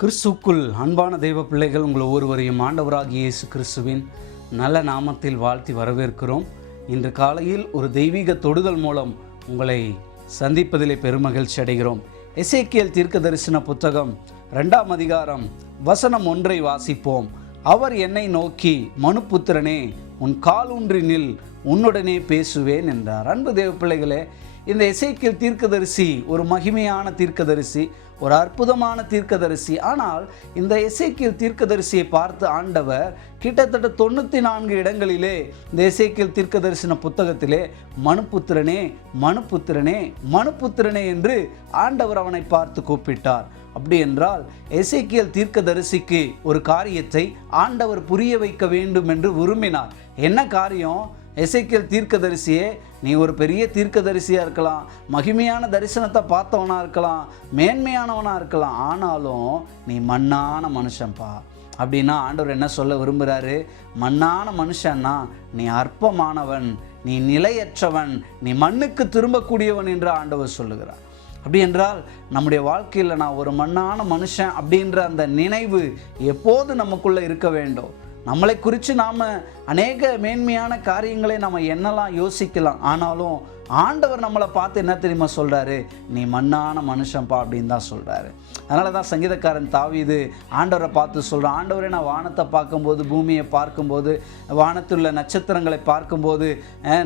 கிறிஸ்துக்குள் அன்பான தெய்வ பிள்ளைகள், உங்கள் ஒவ்வொருவரையும் ஆண்டவராகிய இயேசு கிறிஸ்துவின் நல்ல நாமத்தில் வாழ்த்தி வரவேற்கிறோம். இன்று காலையில் ஒரு தெய்வீக தொடுதல் மூலம் உங்களை சந்திப்பதிலே பெருமகிழ்ச்சி அடைகிறோம். எசேக்கியேல் தீர்க்க தரிசன புத்தகம் 2ஆம் அதிகாரம் வசனம் 1 வாசிப்போம். அவர் என்னை நோக்கி, மனுபுத்திரனே, உன் காலூன்றி நில், உன்னுடனே பேசுவேன் என்றார். அன்பு தேவ பிள்ளைகளே, இந்த எசேக்கியேல் தீர்க்கதரிசி ஒரு மகிமையான தீர்க்கதரிசி, ஒரு அற்புதமான தீர்க்கதரிசி. ஆனால் இந்த எசேக்கியேல் தீர்க்கதரிசியை பார்த்து ஆண்டவர் கிட்டத்தட்ட 94 இடங்களிலே இந்த எசேக்கியேல் தீர்க்கதரிசன புத்தகத்திலே மனுபுத்திரனே, மனுபுத்திரனே, மனுபுத்திரனே என்று ஆண்டவர் அவனை பார்த்து கூப்பிட்டார். அப்படி என்றால் எசேக்கியேல் தீர்க்கதரிசிக்கு ஒரு காரியத்தை ஆண்டவர் புரிய வைக்க வேண்டும் என்று விரும்பினார். என்ன காரியம்? எசேக்கியேல் தீர்க்கதரிசியே, நீ ஒரு பெரிய தீர்க்கதரிசியாக இருக்கலாம், மகிமையான தரிசனத்தை பார்த்தவனாக இருக்கலாம், மேன்மையானவனாக இருக்கலாம், ஆனாலும் நீ மண்ணான மனுஷன்ப்பா. அப்படின்னா ஆண்டவர் என்ன சொல்ல விரும்புகிறாரு? மண்ணான மனுஷன்னா நீ அற்பமானவன், நீ நிலையற்றவன், நீ மண்ணுக்கு திரும்பக்கூடியவன் என்று ஆண்டவர் சொல்லுகிறார். அப்படி என்றால் நம்முடைய வாழ்க்கையில் நான் ஒரு மண்ணான மனுஷன் அப்படின்ற அந்த நினைவு எப்போது நமக்குள்ளே இருக்க வேண்டும். நம்மளை குறித்து நாம் அநேக மேன்மையான காரியங்களை நம்ம என்னெல்லாம் யோசிக்கலாம், ஆனாலும் ஆண்டவர் நம்மளை பார்த்து என்ன தெரியுமா சொல்கிறாரு? நீ மண்ணான மனுஷன்ப்பா அப்படின்னு தான் சொல்கிறாரு. அதனால தான் சங்கீதக்காரன் தாவீது ஆண்டவரை பார்த்து சொல்கிறான், ஆண்டவரே, நான் வானத்தை பார்க்கும்போது, பூமியை பார்க்கும்போது, வானத்துள்ள நட்சத்திரங்களை பார்க்கும்போது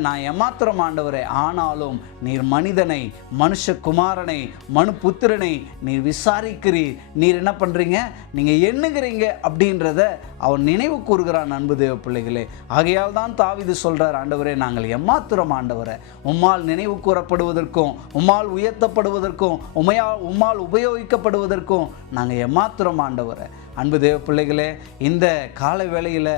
நான் ஏமாத்திரம் ஆண்டவரே, ஆனாலும் நீர் மனிதனை, மனுஷகுமாரனை, மனுபுத்திரனை நீர் விசாரிக்கிறீர், நீர் என்ன பண்ணுறீங்க, நீங்கள் எண்ணுகிறீங்க அப்படின்றத அவன் நினைவு கூறுகிறான். அன்பு தேவ பிள்ளைகளே, ஆகையால் தான் தாவீது சொல்கிறார், ஆண்டவரே, நாங்கள் ஏமாத்திரம் ஆண்டவரை, உம்மால் நினைவு கூறப்படுவதற்கும், உம்மால் உயர்த்தப்படுவதற்கும், உம்மால் உபயோகிக்கப்படுவதற்கும் நாங்கள் ஏமாத்திரம் ஆண்டவரை. அன்பு தேவ பிள்ளைகளே, இந்த கால வேளையில்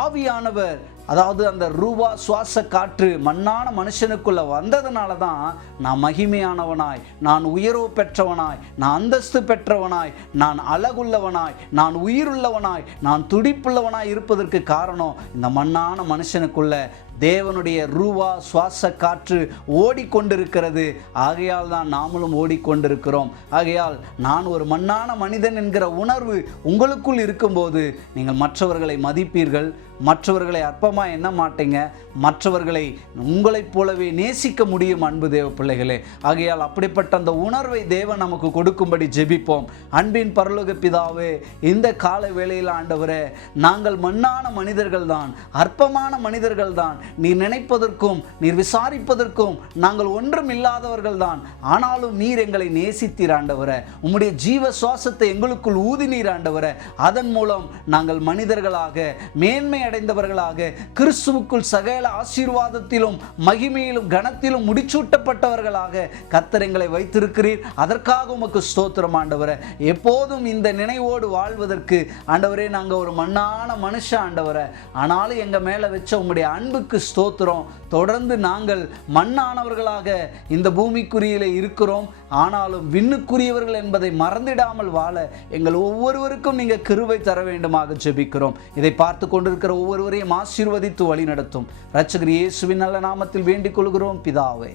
ஆவியானவர், அதாவது அந்த ரூபா சுவாச காற்று மண்ணான மனுஷனுக்குள்ள வந்ததுனால தான் நான் மகிமையானவனாய், நான் உயர்வு பெற்றவனாய், நான் அந்தஸ்து பெற்றவனாய், நான் அழகுள்ளவனாய், நான் உயிருள்ளவனாய், நான் துடிப்புள்ளவனாய் இருப்பதற்கு காரணம் இந்த மண்ணான மனுஷனுக்குள்ள தேவனுடைய ரூபா சுவாச காற்று ஓடிக்கொண்டிருக்கிறது. ஆகையால் தான் நாமளும் ஓடிக்கொண்டிருக்கிறோம். ஆகையால் நான் ஒரு மண்ணான மனிதன் என்கிற உணர்வு உங்களுக்குள் இருக்கும்போது நீங்கள் மற்றவர்களை மதிப்பீர்கள், மற்றவர்களை அற்பமாக எண்ண மாட்டீங்க, மற்றவர்களை உங்களைப் போலவே நேசிக்க முடியும். அன்பு தேவ பிள்ளைகளே, ஆகையால் அப்படிப்பட்ட அந்த உணர்வை தேவன் நமக்கு கொடுக்கும்படி ஜெபிப்போம். அன்பின் பரலோக பிதாவே, இந்த கால வேளையில் ஆண்டவரே, நாங்கள் மண்ணான மனிதர்கள் தான், அற்பமான மனிதர்கள் தான், நீர் நினைப்பதற்கும் நீர் விசாரிப்பதற்கும் நாங்கள் ஒன்றும் இல்லாதவர்கள் தான், ஆனாலும் நீர் எங்களை நேசித்தீர் ஆண்டவரே, உம்முடைய ஜீவ சுவாசத்தை எங்களுக்குள் ஊதினீர் ஆண்டவரே. அதன் மூலம் நாங்கள் மனிதர்களாக, மேன்மை அடைந்தவர்களாக, கிறிஸ்துவுக்குள் சகல ஆசீர்வாதத்திலும் மகிமையிலும் கனத்திலும் முடிச்சூட்டப்பட்டவர்களாக கர்த்தர் எங்களை வைத்திருக்கிறீர். அதற்காக உமக்கு ஸ்தோத்திரம் ஆண்டவரே. எப்போதும் இந்த நினைவோடு வாழ்வதற்கு ஆண்டவரே, நாங்கள் ஒரு மண்ணான மனுஷன் ஆண்டவரே, ஆனாலும் எங்கள் மேலே வச்ச உம்முடைய அன்புக்கு ஸ்தோத்திரம். தொடர்ந்து நாங்கள் மண்ணானவர்களாக இந்த பூமிக்குரியிலே இருக்கிறோம், ஆனாலும் விண்ணுக்குரியவர்கள் என்பதை மறந்திடாமல் வாழ எங்கள் ஒவ்வொருவருக்கும் நீங்கள் கிருபை தர வேண்டுமாக ஜெபிக்கிறோம். இதை பார்த்து கொண்டிருக்கிற ஒவ்வொருவரையும் ஆசீர்வதித்து வழி நடத்தும் இரட்சகர் இயேசுவின் நல்ல நாமத்தில் வேண்டிக் கொள்கிறோம் பிதாவே.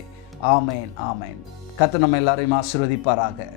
ஆமேன், ஆமேன். கர்த்தர் நம்ம எல்லாரையும் ஆசீர்வதிப்பாராக.